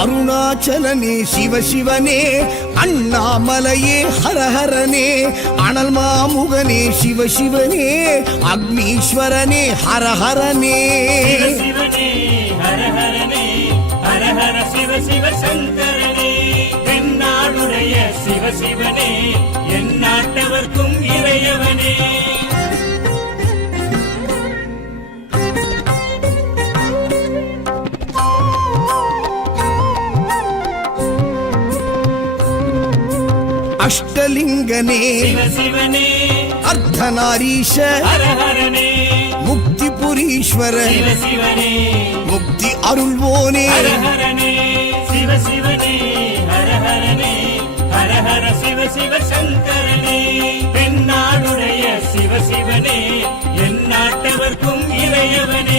அருணாச்சலனே சிவசிவனே, அண்ணாமலையே ஹரஹரனே, அனல் மாமுகனே சிவசிவனே, அக்னீஸ்வரனே ஹரஹரனே. சிவசிவனே ஹரஹரனே, ஹரஹர சிவ சிவ சங்கரனே, எந்நாடுடைய சிவசிவனே, எந்நாட்டவர்க்கும் இறையவனே. அஷ்டலிங்கனே சிவசிவனே, அர்த்தநாரீஷ ஹரஹரனே, முக்திபுரீஸ்வர சிவசிவனே, முக்தி அருள்வோனே. ஹரஹரனே சிவசிவனே, ஹரஹரனே, ஹரஹர சிவ சிவ சங்கரனே, எந்நாடுடைய சிவசிவனே, எந்நாட்டவர்க்கும் இறையவனே.